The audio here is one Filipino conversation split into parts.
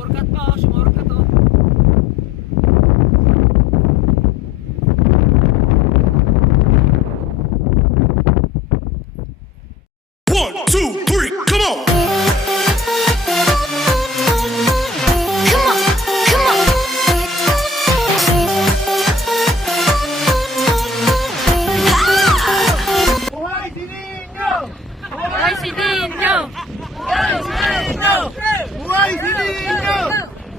Sumurkat pa oh, sumurkat oh. One, two, three, come on! Buhay si Nino! Buhay si Nino!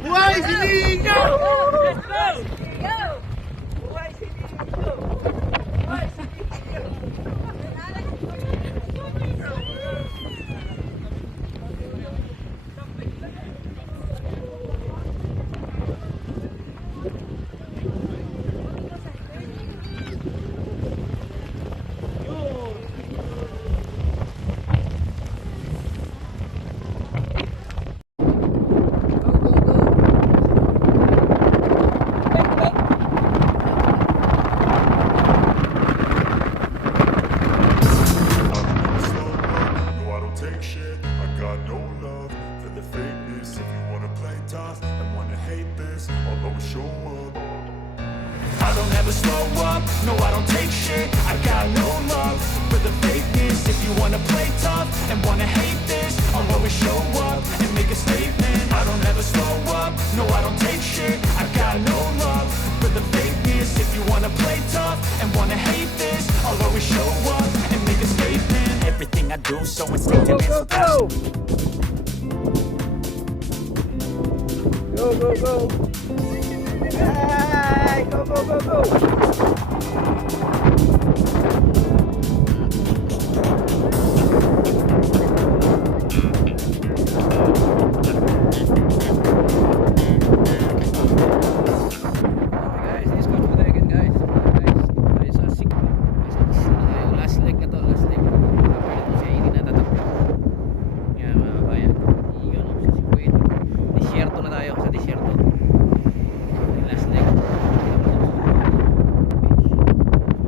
Buhay si Nino! No, I don't take shit. I got no love for the fakeness. If you wanna play tough and wanna hate this, I'll always show up. I don't ever slow up. No, I don't take shit. I got no love for the fakeness. If you wanna play tough and wanna hate this, I'll always show up and make a statement. I don't ever slow up. No, I don't take shit. I got no love for the fakeness. If you wanna play tough and wanna hate this, I'll always show up and make a statement. Everything I do so instinctive and so passionate. Go, go, go. Hey, go, go, go, go. Guys, this one for again, guys. Guys, tayo sa sick. Last leg na to, last leg. Kasi hindi natatakbo. Yan, mga kabayan. Iyon ako sa sikuin. Disyerto na tayo, sa disyerto. Last leg.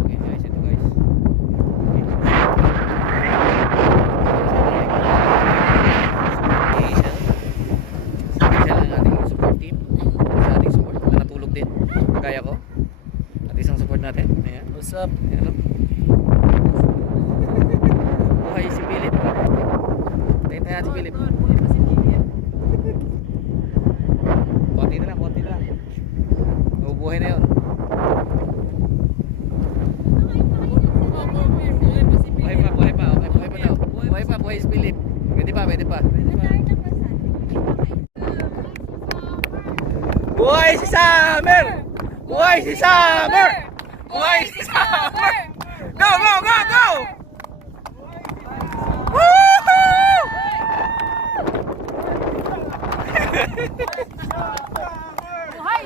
Okay guys, ito guys. Isa lang ang ating support team. Sa ating support na natulog din. Kaya ko. At isang support natin. Ayan. What's up? Ayan. Buhay si Philip. Tayo natin si Philip. Konti na lang, konti na lang. Mabubuhay na yun. Buhay pa, buhay pa. Okay, buhay pa daw. Buhay pa, buhay si Philip. Pwede pa, pwede pa. Buhay si Summer! Buhay si Summer! Buhay si Summer! Go, go, go, go! Woohoo!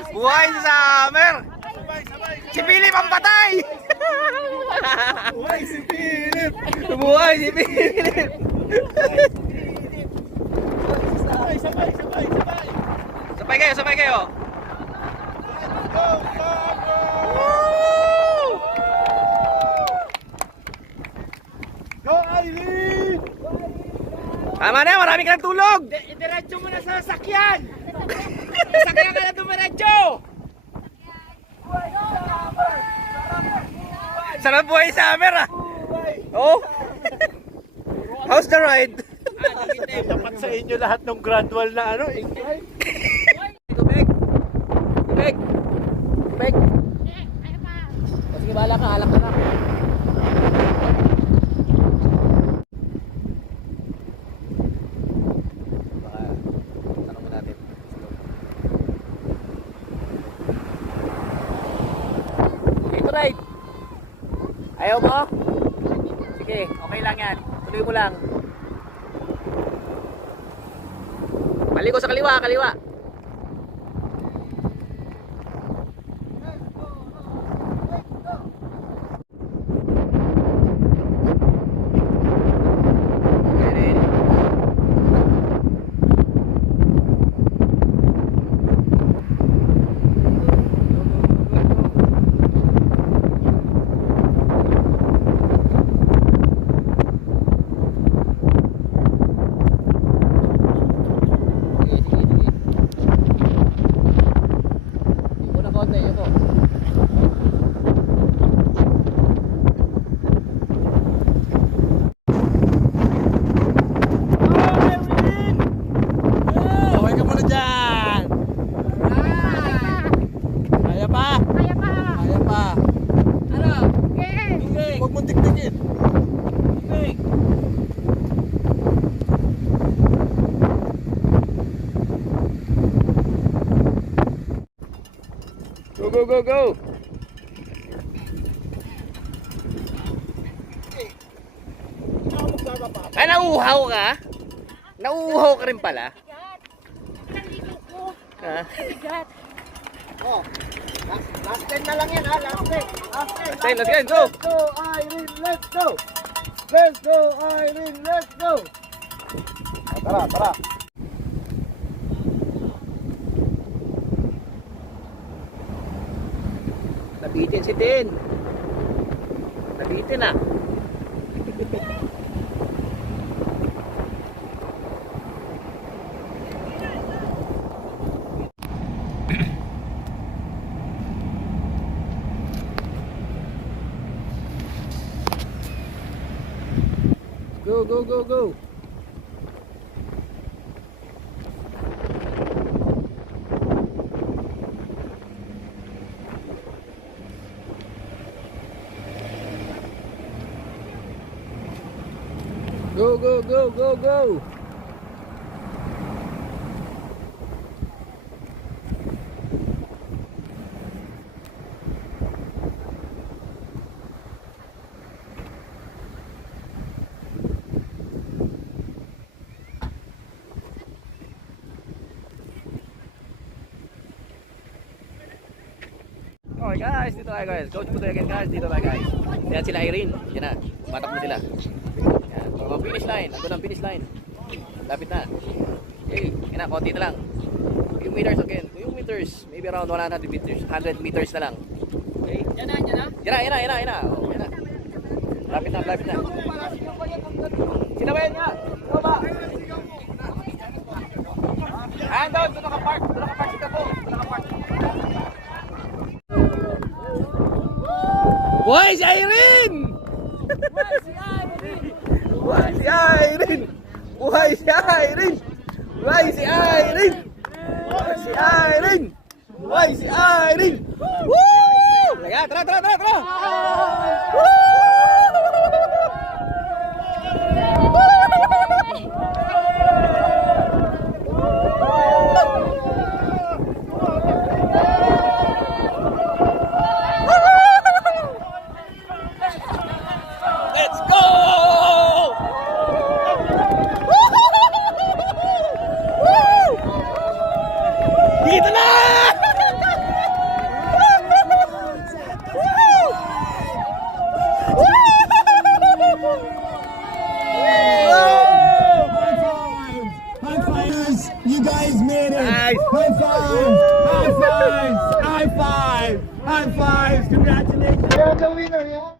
Buhay si Summer! Si Philip ang patay! Buhay si Philip! Buhay si Philip! Sabay! Sabay kayo, sabay kayo! Go, Aileen! Tama na, marami ka ng tulog! Diretso mo na sa sasakyan! Sasakyan ka na dumiretso! Sarap buhay si Summer ah! Oh! How's the ride? Dapat sa inyo lahat ng gradual na ano eh. Tubig! Tubig! Tubig! O sige, bahala ka, alak ka na. Baka, tanong mo natin. Dito ride! Ayaw mo? Sige, okay lang yan. Tuloy mo lang. Paliko sa kaliwa, kaliwa. Sige, sige, sige. go, go, go! Ay, nauuhaw ka? Nauuhaw ka rin pala? Ha? Oh, last 10 na lang yan ha, last 10. Last 10. Let's go! Let's go, Irene, let's go! Let's go, Irene, let's go! Tara, tara. Nabitin si Tin. Nabitin ah. Go, go, go, go. Go, go, go, go, go. Okay guys, dito tayo guys. Coach po tayo again guys, dito tayo guys. Yan sila Irene. Yan na, matak na sila. Yan, oh, finish line. Ando lang finish line. Lapit na. Okay, yan na, konti na lang. Yung meters again. Yung meters, maybe around 100 meters. 100 meters na lang. Okay? Yan na, yan na. Yan na, yan na, yan na. Oh, yan na. Lapit na, lapit na. Sinabayan niya. Sino ba? And down, doon nakapark. Doon nakapark si Tapo. Doon nakapark. Why si Irene? Why si Irene? Why si Irene? Why si Irene? Why si Irene? Why si Irene? Woo! Tara, tara, tara, tara, tara! Let's go! Dito na! High fives! You guys made it! Nice. High fives! High fives! High fives! High fives! Congratulations! You're the winner, yeah?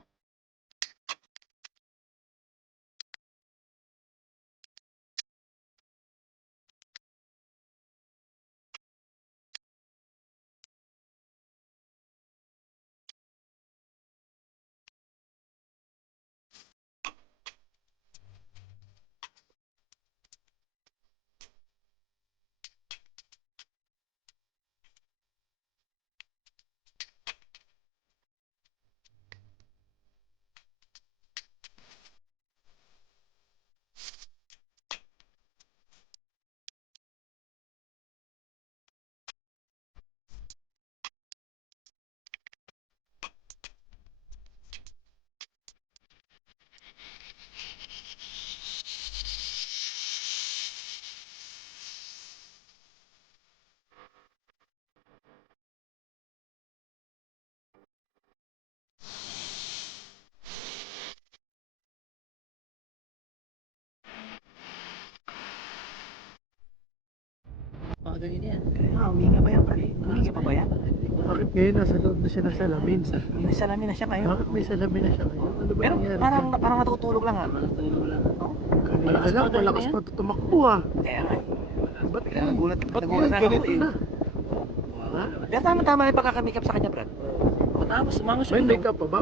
Mga ganyan yan. Huminga ba yan? Huminga pa ba yan? Bakit ngayon nasa loob na siya ng salamin? May salamin na siya ngayon. Bakit may salamin na siya ngayon? Ano ba Pero nangyari? parang natutulog lang ah. Kanina lang, malakas pa tumakbo ah. Kaya nga. Ba't Kaya nagulat Ba't nagulat ngayon ako ganito eh. na? Ha? Pero tama-tama na yung pagkakamikap sa kanya, Brad. Tapos umangos May makeup pa ba?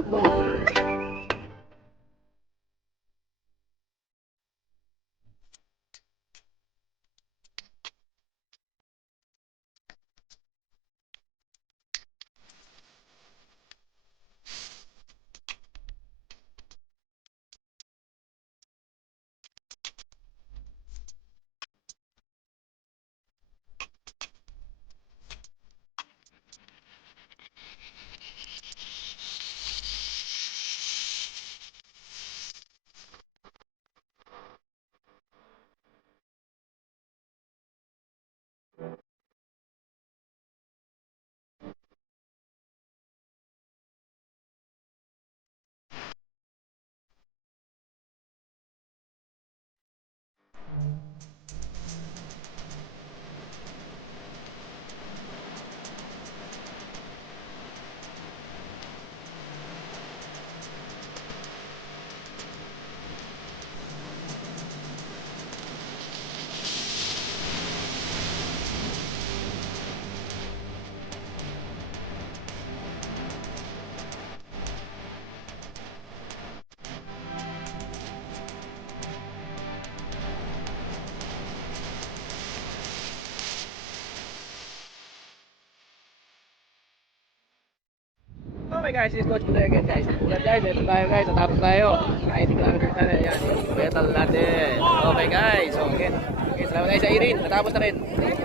Okay guys, it's Coach Buday again guys. Ulat guys, ito tayo guys, natapos tayo. 90 kilometers na rin yan. Pedal natin. Okay guys, so again. Okay, salamat guys sa Irene, natapos na rin.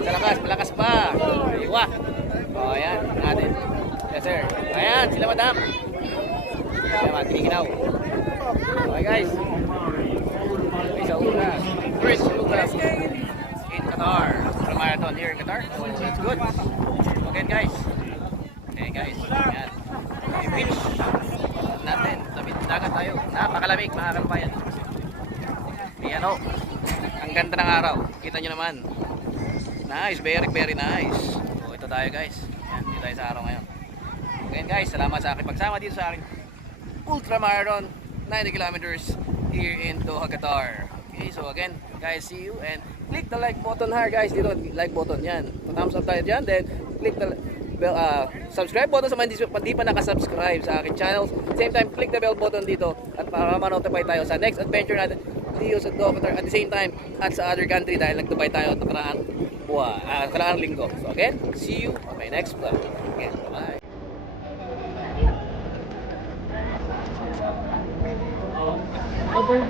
Sa lakas, malakas pa. Iwa. O ayan, natin. Yes sir. Ayan, sila madam. Ayan, matiginaw. Okay guys. Okay, sa Lucas. First Lucas in Qatar. Sa marathon here in Qatar. So that's good. Okay guys. Okay guys, ayan. Okay, beach natin, tabi dagat tayo. Napakalamig mga kabayan. Ayan o, ang ganda ng araw. Kita nyo naman. Nice, very very nice. So ito tayo guys. Ayan, dito tayo sa araw ngayon. Okay guys, salamat sa aking pagsama dito sa aking ultramarathon 90 kilometers here in Doha, Qatar. Okay, so again guys, see you and click the like button here guys. Dito, like button yan. Thumbs up tayo dyan, then click the subscribe button sa mga hindi pa nakasubscribe sa akin channel. Same time, click the bell button dito at para ma-notify tayo sa next adventure natin dito sa Doha, Qatar at the same time at sa other country dahil nag-Dubai tayo nakaraang linggo. So again, see you on my next vlog. Again, bye. Over